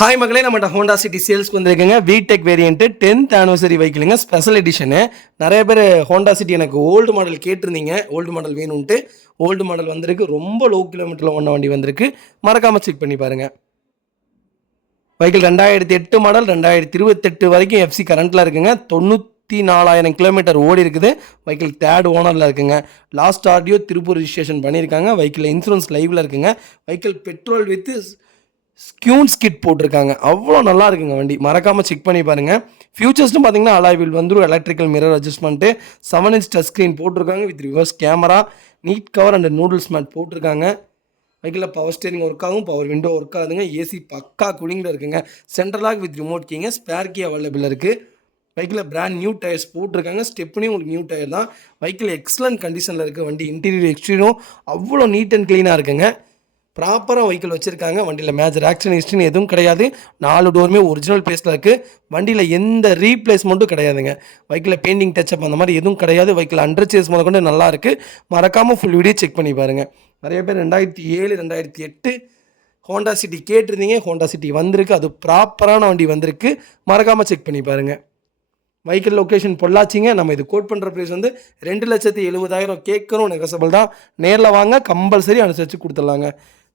Hi மகளே, நம்மகிட்ட Honda city சேல்ஸ்க்கு வந்திருக்குங்க. VTEC வேரியன்ட் 10th ஆனிவர்சரி வெஹிக்கிளுங்க, ஸ்பெஷல் எடிஷனு. நிறைய பேர் ஹோண்டா சிட்டி எனக்கு ஓல்டு மாடல் கேட்டிருந்தீங்க, ஓல்டு மாடல் வேணும்ன்ட்டு. ஓல்டு மாடல் வந்திருக்கு, ரொம்ப லோ கிலோமீட்டரில் ஓடின வண்டி வந்திருக்கு. மறக்காமல் செக் பண்ணி பாருங்கள். வெஹிக்கிள் 2008 மாடல், 2028 வரைக்கும் FC கரண்ட்டில் இருக்குங்க. 94,000 கிலோமீட்டர் ஓடி இருக்குது. வெஹிக்கிள் தேர்ட் ஓனரில் இருக்குங்க. லாஸ்ட் ஆடியோ திருப்பூர் ரிஜிஸ்ட்ரேஷன் பண்ணியிருக்காங்க. வெஹிக்கிள் இன்சூரன்ஸ் லைவில் இருக்குங்க. வெஹிக்கிள் பெட்ரோல் வித் ஸ்கியூன்ஸ் கிட் போட்டிருக்காங்க. அவ்வளோ நல்லா இருக்குங்க வண்டி, மறக்காமல் செக் பண்ணி பாருங்கள். ஃபியூச்சர்ஸ்னு பார்த்தீங்கன்னா அலாய் வீல் வந்துடும், electrical mirror adjustment, 7-inch touch screen போட்டிருக்காங்க with reverse camera, neat cover and noodles mat போட்டிருக்காங்க. வெஹிக்கிளில் பவர் ஸ்டேரிங் ஒர்க் ஆகும், பவர் விண்டோ ஒர்க் ஆகுதுங்க. ஏசி பக்கா கூலிங்கில் இருக்குங்க. சென்ட்ரலாக வித் ரிமோட் கீங்க, ஸ்பேர் கீ அவைலபிள் இருக்குது. வெஹிக்கிளில் பிராண்ட் நியூ டயர்ஸ் போட்டிருக்காங்க. ஸ்டெப்னி உங்களுக்கு நியூ டயர் தான். வெஹிக்கிள் எக்ஸலண்ட் கண்டிஷனில் இருக்குது. வண்டி இன்டீரியர் எக்ஸ்டீரியரும் அவ்வளோ நீட் அண்ட் க்ளீனாக இருக்குங்க. ப்ராப்பராக வெஹிக்கிள் வச்சுருக்காங்க. வண்டியில் மேஜர் ஆக்சிடென்ட் ஹிஸ்ட்ரின்னு எதுவும் கிடையாது. 4 டோருமே ஒரிஜினல் பேஸில் இருக்குது. வண்டியில் எந்த ரீப்ளேஸ்மெண்ட்டும் கிடையாதுங்க. வெஹிக்கிளில் பெயிண்டிங் டச்சப் அந்த மாதிரி எதுவும் கிடையாது. வெஹிக்கிள் அண்டர் சேஸ் முதல் கொண்டு நல்லா இருக்குது. மறக்காமல் ஃபுல் வீடியோ செக் பண்ணி பாருங்கள். நிறைய பேர் 2007 2008 ஹோண்டா சிட்டி கேட்டிருந்தீங்க. ஹோண்டா சிட்டி வந்திருக்கு, அது ப்ராப்பரான வண்டி வந்திருக்கு. மறக்காமல் செக் பண்ணி பாருங்கள். வெஹிக்கிள் லொக்கேஷன் பொள்ளாச்சிங்க. நம்ம இது கோட் பண்ணுற ப்ரைஸ் வந்து 2,70,000 கேட்கணும், நெகசபிள் தான். நேரில் வாங்க, கம்பல்சரி அனுசரித்து கொடுத்துடலாங்க.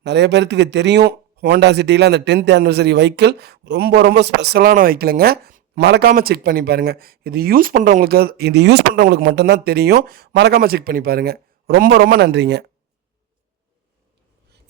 நிறைய பேர்த்துக்கு தெரியும் ஹோண்டா சிட்டியில் அந்த 10th ஆனிவர்சரி வெஹிக்கிள் ரொம்ப ரொம்ப ஸ்பெஷலான வெஹிக்கிளுங்க. மறக்காமல் செக் பண்ணி பாருங்கள். இது யூஸ் பண்ணுறவங்களுக்கு மட்டும்தான் தெரியும். மறக்காமல் செக் பண்ணி பாருங்கள். ரொம்ப ரொம்ப நன்றிங்க.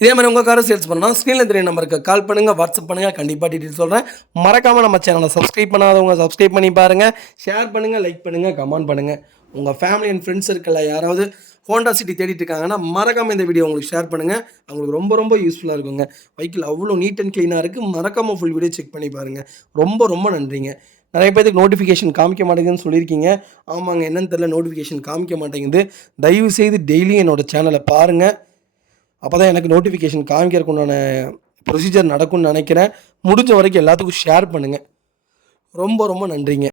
இதே மாதிரி உங்கள் காரை சேல்ஸ் பண்ணால் ஸ்க்ரீனில் தெரிய நம்பருக்கு கால் பண்ணுங்கள், வாட்ஸ்அப் பண்ணுங்கள். கண்டிப்பாக டீட்டெயில் சொல்கிறேன். மறக்காமல் நம்ம சேனலை சப்ஸ்கிரைப் பண்ணாதவங்க சப்ஸ்கிரைப் பண்ணி பாருங்கள். ஷேர் பண்ணுங்கள், லைக் பண்ணுங்கள், கமெண்ட் பண்ணுங்கள். உங்கள் ஃபேமிலி அண்ட் ஃப்ரெண்ட்ஸ் சர்க்கிளில் யாராவது ஹோண்டா சிட்டி தேடிட்டு இருக்காங்கன்னா மறக்காமல் இந்த வீடியோ உங்களுக்கு ஷேர் பண்ணுங்கள். அவங்களுக்கு ரொம்ப ரொம்ப யூஸ்ஃபுல்லாக இருக்குங்க. வெஹிக்கிள் அவ்வளோ நீட் அண்ட் க்ளீனாக இருக்குது. மறக்காமல் ஃபுல் வீடியோ செக் பண்ணி பாருங்கள். ரொம்ப ரொம்ப நன்றிங்க. நிறைய பேருக்கு நோட்டிஃபிகேஷன் காமிக்க மாட்டேங்குதுன்னு சொல்லியிருக்கீங்க. ஆமாங்க, என்னன்னு தெரியல, நோட்டிஃபிகேஷன் காமிக்க மாட்டேங்குது. தயவுசெய்து டெய்லியும் என்னோடய சேனலை பாருங்கள். அப்போ தான் எனக்கு நோட்டிஃபிகேஷன் காமிக்கிறதுக்கு உண்டான ப்ரொசீஜர் நடக்கும்னு நினைக்கிறேன். முடிஞ்ச வரைக்கும் எல்லாத்துக்கும் ஷேர் பண்ணுங்கள். ரொம்ப ரொம்ப நன்றிங்க.